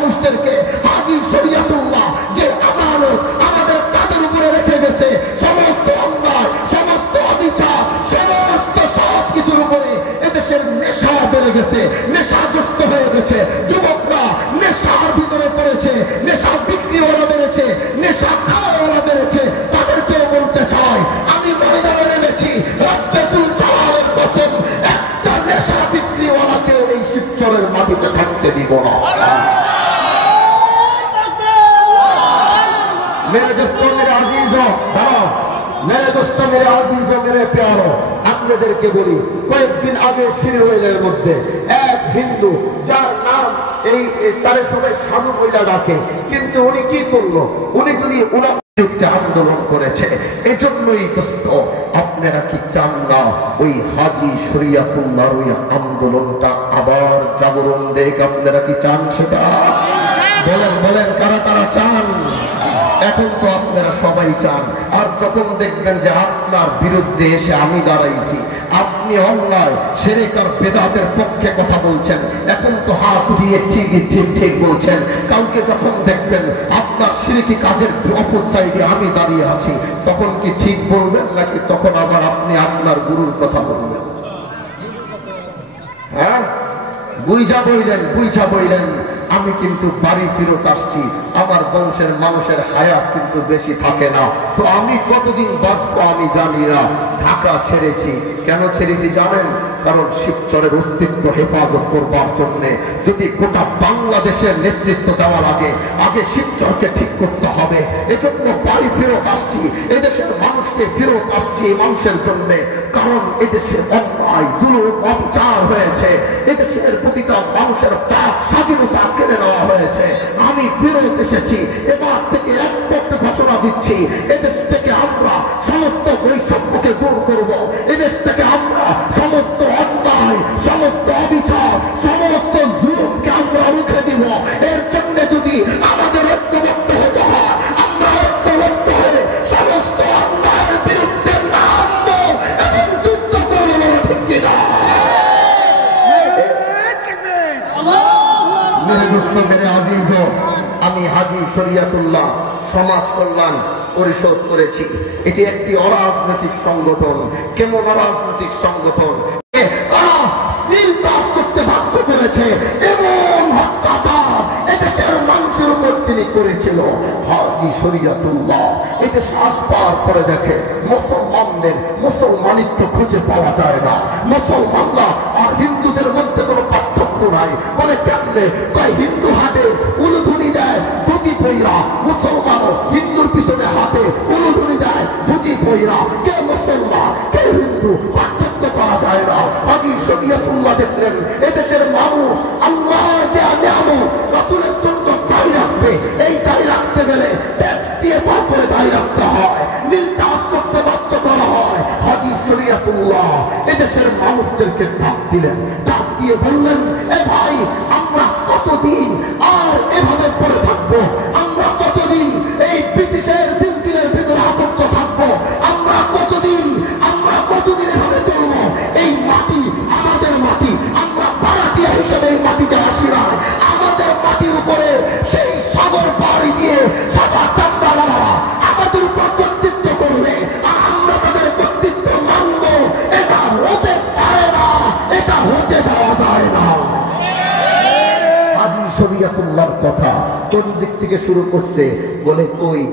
মানুষদেরকে হাজী শরীয়তুল্লাহ যে আমানত আমাদের কাঁধের উপরে রেখে গেছে, সমস্ত অন্যায়, সমস্ত অবিচার, সমস্ত সব কিছুর উপরে এদেশের নেশা বেড়ে গেছে, নেশাগ্রস্ত হয়ে গেছে। যুবকরা নেশার ভিতরে পড়েছে, নেশা বিক্রিওয়ালা বেড়েছে, নেশা খাওয়াওয়ালা বেড়েছে। তাদেরকেও বলতে চাই, আমি ময়দানে নেমেছি, রব্বুল জালালের কসম, একটা নেশা বিক্রিওয়ালাকেও এই শিবচরের মাটিতে থাকতে দিব না। मेरे दोस्तों, मेरे अजीजों, मेरे दोस्तों, मेरे अजीजों, मेरे प्यारों, আপনাদেরকে বলি, কয়েকদিন আগে শিরোইলের মধ্যে এক হিন্দু, যার নাম এই তারে সবাই সাধু বইলা ডাকে, কিন্তু উনি কি করলো? উনি যদি আন্দোলন করেছে, এজন্যই দোস্ত আপনারা কি চান না ওই হাজী শরীয়তুল্লাহর ওই আন্দোলনটা আবার জাগরণ দেখ? আপনারা কি চান সেটা? বলেন বলেন, কারা কারা চান? এখন তো আপনারা সবাই চান। আর যখন দেখবেন যে আপনার বিরুদ্ধে এসে আমি দাঁড়াইছি, আপনি অন্যায় শিরক আর বেদাতের পক্ষে কথা বলছেন, এখন তো হাত দিয়ে ঠিকই ঠিক ঠিক বলছেন। কালকে যখন দেখবেন আপনার শিরকি কাজের অপর সাইডে আমি দাঁড়িয়ে আছি, তখন কি ঠিক বলবেন, নাকি তখন আবার আপনি আপনার গুরুর কথা বলবেন? হ্যাঁ, বুঝা বইলেন আমি কিন্তু বাড়ি ফেরত আসছি, আমার বংশের মানুষের হায়াত কিন্তু বেশি থাকে না, তো আমি কতদিন বাঁচবো আমি জানি না। ঢাকা ছেড়েছি, কেন ছেড়েছি জানেন? কারণ শিবচরের অস্তিত্ব হেফাজত করবার জন্য যদি গোটা বাংলাদেশের নেতৃত্ব দেওয়া লাগে, আগে শিবচরকে ঠিক করতে হবে। এজন্য বাড়ি ফেরত আসছি, এদেশের মানুষকে ফেরত আসছি এই মানুষের জন্য। কারণ এদেশে অন্যায়, জুলুম, অবিচার হয়েছে, এদেশের প্রতিটা মানুষের প্রাণ স্বাধীনতা কেড়ে নেওয়া হয়েছে। আমি ফেরত এসেছি, এবার থেকে এক পক্ষে ঘোষণা দিচ্ছি, এদেশ থেকে আমরা সমস্ত বৈষম্যকে দূর করব, এদেশ থেকে আমরা সমস্ত অন্যায়, সমস্ত অবিচার, সমস্ত জুলুমকে আমরা রুখে দিব। এর জন্য যদি আমাদের ঐক্যবদ্ধ হতে হয়, আমরা ঐক্যবদ্ধ হয়ে সমস্ত অন্যায়ের বিরুদ্ধে নামবো এবং যুদ্ধ করবো, ঠিক কিনা? মেরে দোস্ত, মেরে আজিজো, আমি হাজী শরীয়তুল্লাহ সমাজ কল্যাণ পরিষদ করেছি। এটি একটি অরাজনৈতিক সংগঠন। কেমন অরাজনৈতিক সংগঠন? নীল চাষ করতে বাধ্য করেছে, এমন অত্যাচার এদেশের মানুষের উপর তিনি করেছিল হাজী শরীয়তুল্লাহ। এদেশ আসবার পরে দেখে মুসলমানদের মুসলমানিত্ব খুঁজে পাওয়া যায় না, মুসলমানরা আর হিন্দুদের মধ্যে কোনো পার্থক্য নাই। বলে কেমনে? কয় হিন্দু হাটে উলুধুনি দেয় ধুতি পইরা, মুসলমানও হিন্দুর পিছনে হাতে উলুধুনি দেয় ধুতি পইরা। কে মুসলমান, কে হিন্দু, পার্থক্য করা যায় না। হাজী শরীয়তুল্লাহ দেখলেন এদেশের মানুষ আল্লাহ দেয়া নিয়ামত, রাসূলের সুন্নাত দাঁড়িয়ে রাখতে, এই দাঁড়িয়ে রাখতে গেলে ট্যাক্স দিয়ে তারপরে দাঁড়িয়ে রাখতে হয়, নীল চাষ করতে বাধ্য করা হয়। হাজী শরীয়তুল্লাহ এদেশের মানুষদেরকে ডাক দিলেন, ডাক দিয়ে বললেন, এ ভাই, আমরা কতদিন আর এভাবে পড়ে থাকবো? আমরা কতদিন এই ব্রিটিশের সিলসিলার ভিতরে আবদ্ধ থাকবো? আমরা কতদিন এভাবে চলবো? এই মাটি আমাদের মাটি, আমরা ভাড়াটিয়া হিসেবে এই মাটিতে আসি না। আমাদের মাটির উপরে সেই সাগর পাড়ি দিয়ে সাদা চামড়াওয়ালারা আমাদের উপর কর্তৃত্ব করবে, আর আমরা তাদের কর্তৃত্ব মানব। এটা হতে পারে না, এটা হতে দেওয়া যায় না। হাজী শরীয়তুল্লাহর কথা কোন দিক থেকে শুরু করছে? বলে কই